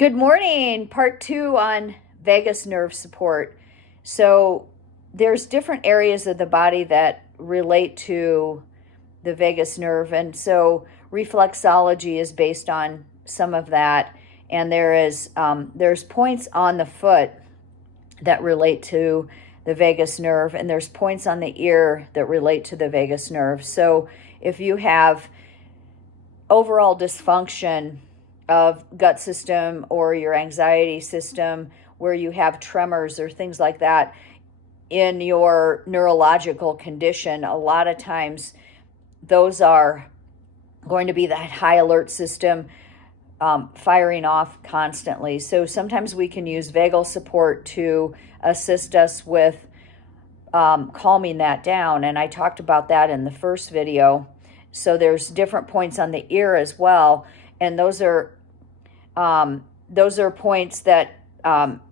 Good morning. Part 2 on vagus nerve support. So there's different areas of the body that relate to the vagus nerve, and so reflexology is based on some of that. And there's points on the foot that relate to the vagus nerve, and there's points on the ear that relate to the vagus nerve. So if you have overall dysfunction of gut system or your anxiety system, where you have tremors or things like that in your neurological condition, a lot of times those are going to be that high alert system firing off constantly. So sometimes we can use vagal support to assist us with calming that down, and I talked about that in the first video. So there's different points on the ear as well, and those are points that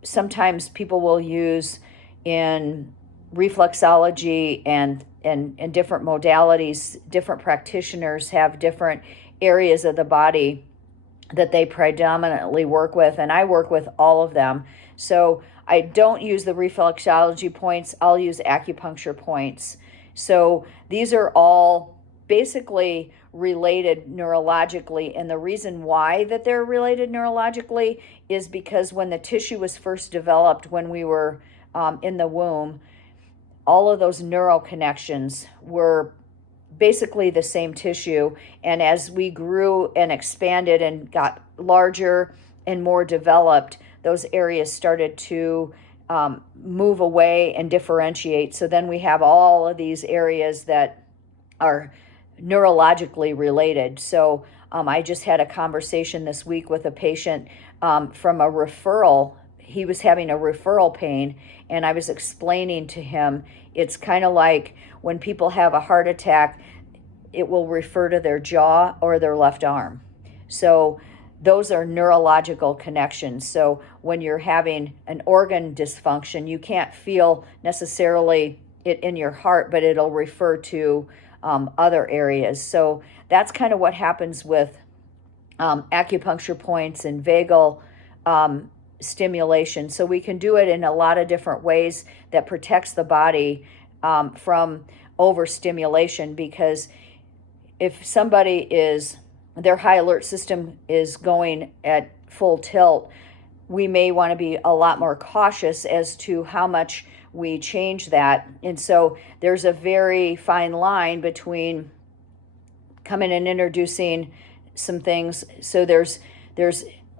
sometimes people will use in reflexology and different modalities. Different practitioners have different areas of the body that they predominantly work with, and I work with all of them. So I don't use the reflexology points, I'll use acupuncture points. So these are all basically related neurologically, and the reason why that they're related neurologically is because when the tissue was first developed, when we were in the womb, all of those neural connections were basically the same tissue, and as we grew and expanded and got larger and more developed, those areas started to move away and differentiate. So then we have all of these areas that are neurologically related. So I just had a conversation this week with a patient from a referral. He was having a referral pain, and I was explaining to him it's kind of like when people have a heart attack, it will refer to their jaw or their left arm. So those are neurological connections. So when you're having an organ dysfunction, you can't feel necessarily it in your heart, but it'll refer to other areas. So that's kind of what happens with acupuncture points and vagal stimulation. So we can do it in a lot of different ways that protects the body from overstimulation, because if somebody their high alert system is going at full tilt, we may want to be a lot more cautious as to how much we change that. And so there's a very fine line between coming and introducing some things. So there's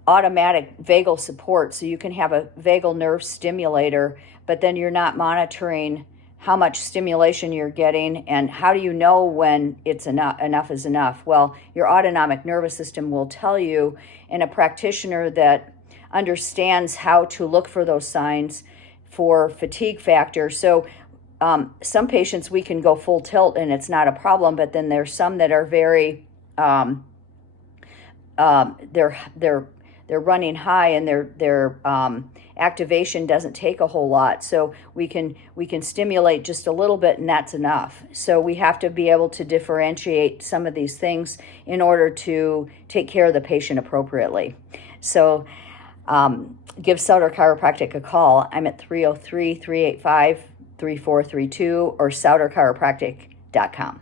automatic vagal support. So you can have a vagal nerve stimulator, but then you're not monitoring how much stimulation you're getting, and how do you know when it's enough is enough? Well, your autonomic nervous system will tell you, and a practitioner that understands how to look for those signs for fatigue factor. So some patients we can go full tilt and it's not a problem, but then there's some that are very they're running high, and their activation doesn't take a whole lot. So we can stimulate just a little bit, and that's enough. So we have to be able to differentiate some of these things in order to take care of the patient appropriately. So give Sauter Chiropractic a call. I'm at 303-385-3432 or sauterchiropractic.com.